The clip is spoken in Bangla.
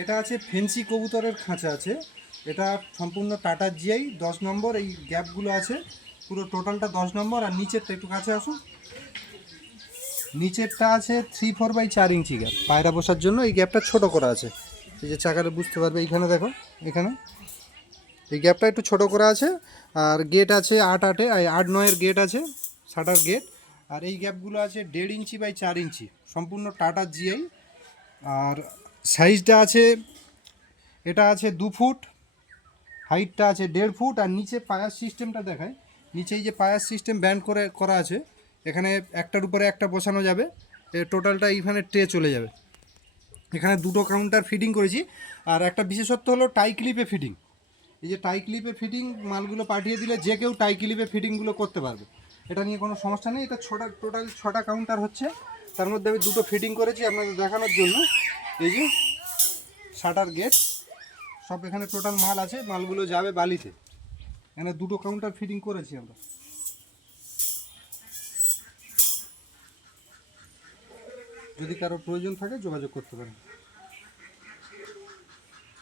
এটা আছে ফেন্সি কবুতরের খাঁচা আছে, এটা সম্পূর্ণ টাটা জিআই 10 নম্বর। এই গ্যাপগুলো আছে পুরো টোটালটা 10 নম্বর। আর নিচেরটা একটু কাছে আসুন, নিচেরটা আছে 3/4 ইঞ্চি গ্যাপ, পায়রা বসার জন্য এই গ্যাপটা ছোট করা আছে। এই যে চাকাটা বুঝতে পারবে, এইখানে দেখো, এখানে এই গ্যাপটা একটু ছোট করা আছে। আর গেট আছে 8/8 8/9 গেট আছে, শাটার গেট। আর এই গ্যাপগুলো আছে 1.5 ইঞ্চি বাই 4 ইঞ্চি, সম্পূর্ণ টাটা জিআই। আর সাইজটা আছে, এটা আছে 2 ফুট, হাইটটা আছে 1.5 ফুট। আর নিচে পায়ার সিস্টেমটা দেখায়, নিচে এই যে পায়ার সিস্টেম ব্যান্ড করে করা আছে, এখানে একটার উপরে একটা বসানো যাবে, টোটালটা এইখানে ট্রে চলে যাবে। এখানে দুটো কাউন্টার ফিটিং করেছি। আর একটা বিশেষত্ব হলো টাই ক্লিপে ফিটিং। এই যে টাই ক্লিপে ফিটিং মালগুলো পাঠিয়ে দিলে যে কেউ টাই ক্লিপে ফিটিংগুলো করতে পারবে, এটা নিয়ে কোনো সমস্যা নেই। এটা টোটাল 6টা কাউন্টার হচ্ছে, তার মধ্যে আমি দুটো ফিটিং করেছি আপনাদের দেখানোর জন্য। এই যে শাটার গেট সব এখানে টোটাল মাল আছে, মালগুলো যাবে বালিতে। এখানে দুটো কাউন্টার ফিটিং করেছি আমরা। যদি কারো প্রয়োজন থাকে যোগাযোগ করতে পারেন।